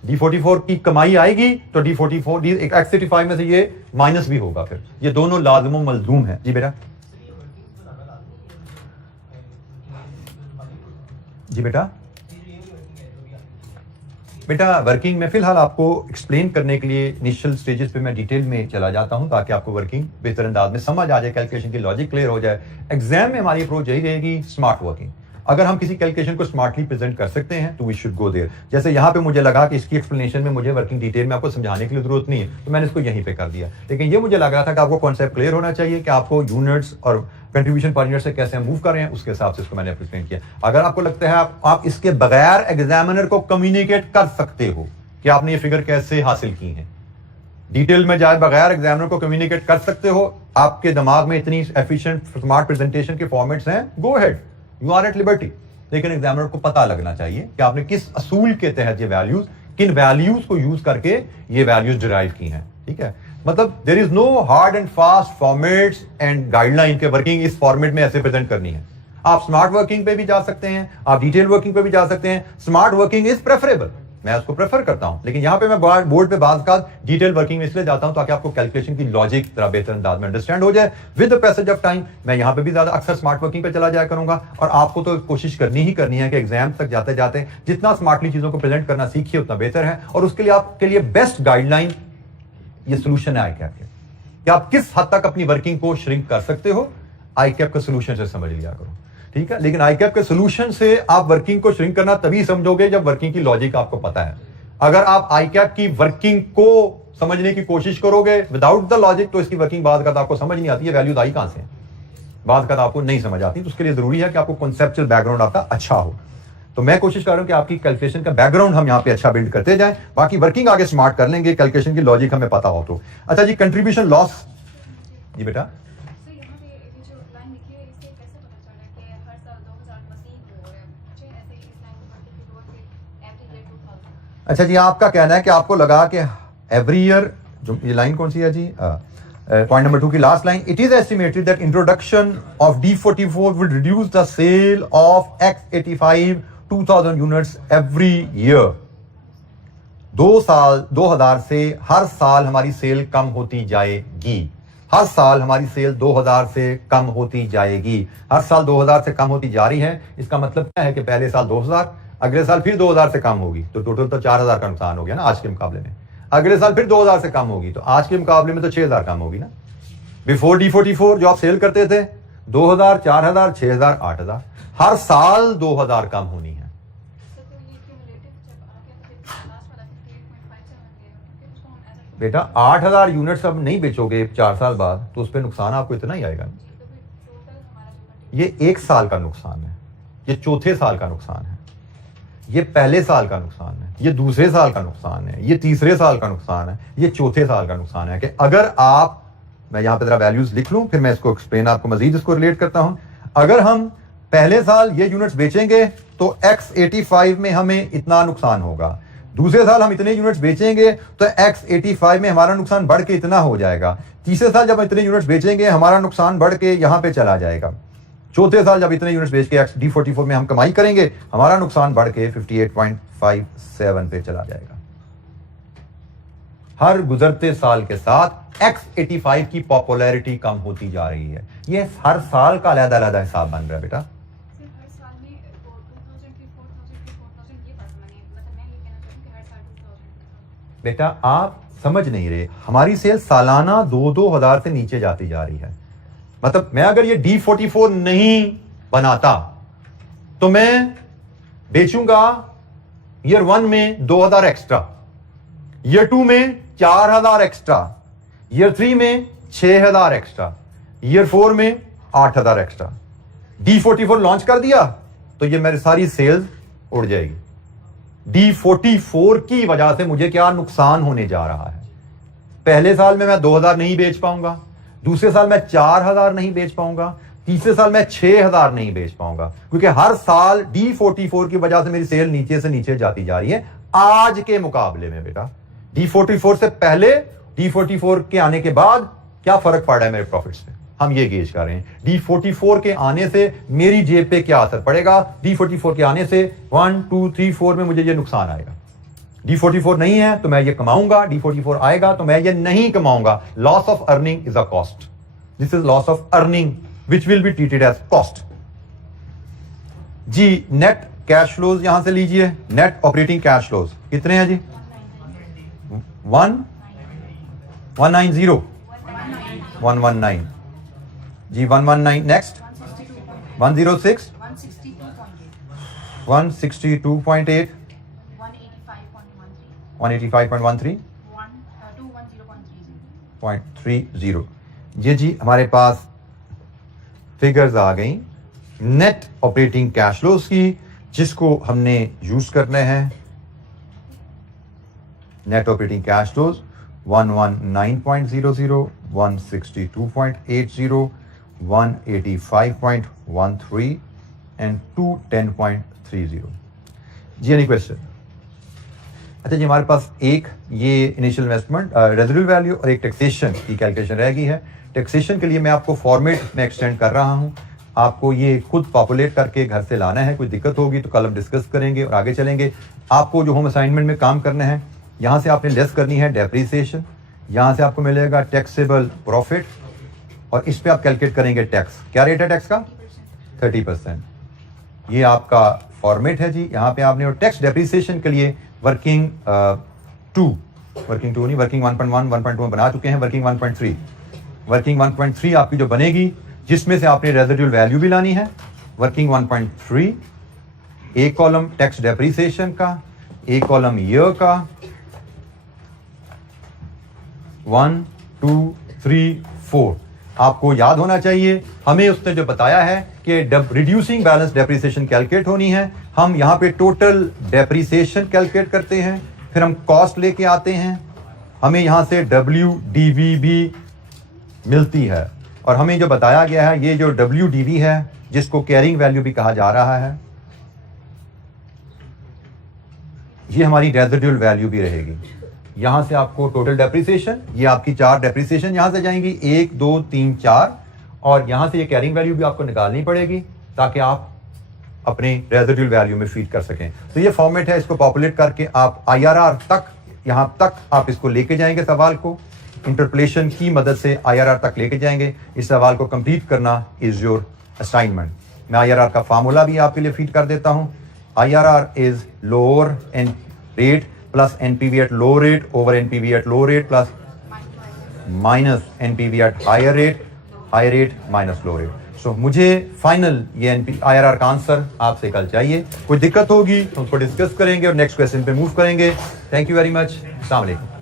D44 की कमाई आएगी तो D44 X85 में से ये माइनस भी होगा, फिर ये दोनों लाजमो मलजूम है। जी बेटा, जी बेटा, बेटा वर्किंग में फिलहाल आपको एक्सप्लेन करने के लिए इनिशियल स्टेजेस पे मैं डिटेल में चला जाता हूं ताकि आपको वर्किंग बेहतर अंदाज में समझ आ जाए, कैलकुलेशन की लॉजिक क्लियर हो जाए। एग्जाम में हमारी अप्रोच यही रहेगी स्मार्ट वर्किंग। अगर हम किसी कैलकुलेशन को स्मार्टली प्रेजेंट कर सकते हैं तो वी शुड गो देयर। जैसे यहाँ पे मुझे लगा कि इसकी एक्सप्लेनेशन में मुझे वर्किंग डिटेल में आपको समझाने के लिए जरूरत नहीं है तो मैंने इसको यहीं पे कर दिया, लेकिन ये मुझे लग रहा था कि आपको कॉन्सेप्ट क्लियर होना चाहिए कि आपको यूनिट्स और कंट्रीब्यूशन पर यूनिट से कैसे मूव कर रहे हैं, उसके हिसाब से इसको मैंने एक्सप्लेन किया। अगर आपको लगता है आप इसके बगैर एग्जामिनर को कम्युनिकेट कर सकते हो कि आपने ये फिगर कैसे हासिल की है, डिटेल में जाए बगैर एग्जामिनर को कम्युनिकेट कर सकते हो, आपके दिमाग में इतनी एफिशिएंट स्मार्ट प्रेजेंटेशन के फॉर्मेट्स हैं, go ahead, you are at liberty. लेकिन एग्जामिनर को पता लगना चाहिए कि आपने किस असूल के तहत ये वैल्यूज, किन वैल्यूज को यूज करके ये वैल्यूज डिराइव की हैं। ठीक है, मतलब there is no hard and fast formats and guideline के वर्किंग इस फॉर्मेट में ऐसे प्रेजेंट करनी है। आप स्मार्ट वर्किंग पे भी जा सकते हैं, आप डिटेल वर्किंग पे भी जा सकते हैं। स्मार्ट वर्किंग इज प्रेफरेबल, मैं उसको प्रेफर करता हूं, लेकिन यहां पे मैं बोर्ड पे बात का डिटेल वर्किंग में इसलिए जाता हूं ताकि आपको कैलकुलेशन की लॉजिक तरह बेहतर अंदाज में अंडरस्टैंड हो जाए। With the passage of time मैं यहां पे भी ज्यादा अक्सर स्मार्ट वर्किंग पे चला जाया करूंगा, और आपको तो कोशिश करनी ही करनी है कि एग्जाम तक जाते जाते जितना स्मार्टली चीजों को प्रेजेंट करना सीखिए उतना बेहतर है। और उसके लिए आपके लिए बेस्ट गाइडलाइन ये सोल्यूशन है आईकैप के, कि आप किस हद तक अपनी वर्किंग को श्रिंक कर सकते हो, आईकैप का सोल्यूशन से समझ लिया करो। ठीक है, लेकिन आईकैप के सोल्यूशन से आप वर्किंग को श्रिंक करना तभी समझोगे जब वर्किंग की लॉजिक आपको पता है। अगर आप आईकैप की वर्किंग को समझने की कोशिश करोगे विदाउट द लॉजिक तो इसकी वर्किंग बाद का आपको समझ नहीं आती है, वैल्यूज आई कहां से है, बाद का आपको नहीं समझ आती। तो उसके लिए जरूरी है कि आपको कॉन्सेप्चुअल बैकग्राउंड आपका अच्छा हो। तो मैं कोशिश कर रहा हूं कि आपकी कैलकुलेशन का बैकग्राउंड हम यहां पे अच्छा बिल्ड करते जाएं, बाकी वर्किंग आगे स्मार्ट कर लेंगे, कैलकुलेशन की लॉजिक हमें पता हो तो। अच्छा जी, कंट्रीब्यूशन लॉस। जी बेटा, अच्छा जी, आपका कहना है कि आपको लगा कि एवरी ईयर, जो ये लाइन कौन सी है जी, पॉइंट नंबर 2 की last line, it is estimated that introduction of D44 will reduce the sale of X85 2000 units every year. 2000 से हर साल हमारी सेल कम होती जाएगी, हर साल हमारी सेल 2000 से कम होती जाएगी, हर साल 2000 से कम होती जा रही है। इसका मतलब क्या है कि पहले साल 2000, अगले साल फिर 2000 से कम होगी, तो टोटल तो 4000 का नुकसान हो गया ना आज के मुकाबले में। अगले साल फिर 2000 से कम होगी तो आज के मुकाबले में तो 6000 कम होगी ना। बिफोर D44 जो आप सेल करते थे 2000, 4000, 6000, 8000, हर साल 2000 कम होनी है। बेटा 8000 यूनिट्स अब नहीं बेचोगे 4 साल बाद तो उस पर नुकसान आपको इतना ही आएगा। ये 1 साल का नुकसान है, ये चौथे साल का नुकसान है, ये पहले साल का नुकसान है, ये दूसरे साल का नुकसान है, ये तीसरे साल का नुकसान है, ये चौथे साल का नुकसान है। कि अगर आप मैं यहाँ पे जरा वैल्यूज लिख लूं, फिर मैं इसको एक्सप्लेन आपको मजीद इसको रिलेट करता हूं। अगर हम पहले साल ये यूनिट्स बेचेंगे तो X85 में हमें इतना नुकसान होगा, दूसरे साल हम इतने यूनिट्स बेचेंगे तो X85 में हमारा नुकसान बढ़ के इतना हो जाएगा, तीसरे साल जब इतने यूनिट्स बेचेंगे हमारा नुकसान बढ़ के यहां पे चला जाएगा, चौथे साल जब इतने यूनिट्स बेच के D44 में हम कमाई करेंगे हमारा नुकसान बढ़ के 58.57 पे चला जाएगा। हर गुजरते साल के साथ X85 की पॉपुलैरिटी कम होती जा रही है। ये हर साल का अलग-अलग हिसाब बन रहा है बेटा। हर साल में 2000 की 4000 की 4000 ये बात मानिए, मतलब मैं ये कहना चाहती हूं कि हर साल 2000। बेटा आप समझ नहीं रहे, हमारी सेल सालाना 2-2 हजार से नीचे जाती जा रही है। मतलब मैं अगर ये D44 नहीं बनाता तो मैं बेचूंगा ईयर 1 में 2000 एक्स्ट्रा, ईयर 2 में 4000 एक्स्ट्रा, ईयर 3 में 6000 एक्स्ट्रा, ईयर 4 में 8000 एक्स्ट्रा। D44 लॉन्च कर दिया तो ये मेरी सारी सेल्स उड़ जाएगी। D44 की वजह से मुझे क्या नुकसान होने जा रहा है? पहले साल में मैं 2000 नहीं बेच पाऊंगा, दूसरे साल मैं 4000 नहीं बेच पाऊंगा, तीसरे साल मैं 6000 नहीं बेच पाऊंगा, क्योंकि हर साल D44 की वजह से मेरी सेल नीचे से नीचे जाती जा रही है। आज के मुकाबले में बेटा D44 से पहले, D44 के आने के बाद क्या फर्क पड़ रहा है मेरे प्रॉफिट्स पे, हम ये गेज कर रहे हैं। D44 के आने से मेरी जेब पे क्या असर पड़ेगा, D44 के आने से 1 2 3 4 में मुझे ये नुकसान आएगा। D44 नहीं है तो मैं ये कमाऊंगा, D44 आएगा तो मैं ये नहीं कमाऊंगा। Loss of earning is a cost, this is loss of earning which will be treated as cost. जी नेट कैश फ्लोज यहां से लीजिए, नेट ऑपरेटिंग कैश फ्लोज कितने हैं जी? 190 119 जी 119। नेक्स्ट 106 162.8 185.13 0.30। ये जी हमारे पास फिगर्स आ गई नेट ऑपरेटिंग कैश फ्लोज की, जिसको हमने यूज करने हैं। Net operating cash flows 119.00 162.80 185.13 and 210.30। जी एनी क्वेश्चन? अच्छा जी हमारे पास एक ये इनिशियल इन्वेस्टमेंट रेजिडुअल वैल्यू और एक टैक्सेशन की कैलकुलेशन रह गई है। टैक्सेशन के लिए मैं आपको फॉर्मेट में एक्सटेंड कर रहा हूं, आपको ये खुद पॉपुलेट करके घर से लाना है। कोई दिक्कत होगी तो कल हम डिस्कस करेंगे और आगे चलेंगे। आपको जो होम असाइनमेंट में काम करना है, यहाँ से आपने लेस करनी है डेप्रीसिएशन, यहाँ से आपको मिलेगा टैक्सेबल प्रॉफिट और इस पे आप कैलकुलेट करेंगे टैक्स। क्या रेट है टैक्स का? 30%। ये आपका फॉर्मेट है जी। यहाँ पे आपने और टैक्स डेप्रीसिएशन के लिए वर्किंग 1.1 1.2 बना चुके हैं। वर्किंग 1.3 आपकी जो बनेगी, जिसमें से आपने रेजिडुअल वैल्यू भी लानी है। वर्किंग 1.3 एक कॉलम टैक्स डेप्रीसिएशन का, एक कॉलम ईयर का। 1 2 3 4 आपको याद होना चाहिए। हमें उसने जो बताया है कि रिड्यूसिंग बैलेंस डेप्रीसिएशन कैलकुलेट होनी है। हम यहाँ पे टोटल डेप्रीसिएशन कैलकुलेट करते हैं, फिर हम कॉस्ट लेके आते हैं, हमें यहाँ से WDV भी मिलती है। और हमें जो बताया गया है, ये जो WDV है जिसको कैरिंग वैल्यू भी कहा जा रहा है, ये हमारी रेजिडुअल वैल्यू भी रहेगी। यहां से आपको टोटल डेप्रीसिएशन, ये आपकी 4 डेप्रीसिएशन यहां से जाएंगी, 1 2 3 4, और यहां से ये कैरिंग वैल्यू भी आपको निकालनी पड़ेगी ताकि आप अपने रेजिडुअल वैल्यू में फीड कर सकें। तो ये फॉर्मेट है, इसको पॉपुलेट करके आप IRR तक, यहां तक आप इसको लेके जाएंगे। सवाल को इंटरपोलेशन की मदद से IRR तक लेके जाएंगे। इस सवाल को कंप्लीट करना इज योर असाइनमेंट। मैं IRR का फार्मूला भी आपके लिए फीड कर देता हूं। IRR is lower rate plus NPV at low rate over NPV at low rate plus minus NPV at higher rate minus low rate. So मुझे फाइनल ये IRR का आंसर आपसे कल चाहिए। कोई दिक्कत होगी तो उसको डिस्कस करेंगे और नेक्स्ट क्वेश्चन पे मूव करेंगे। Thank you very much. अस्सलाम वालेकुम।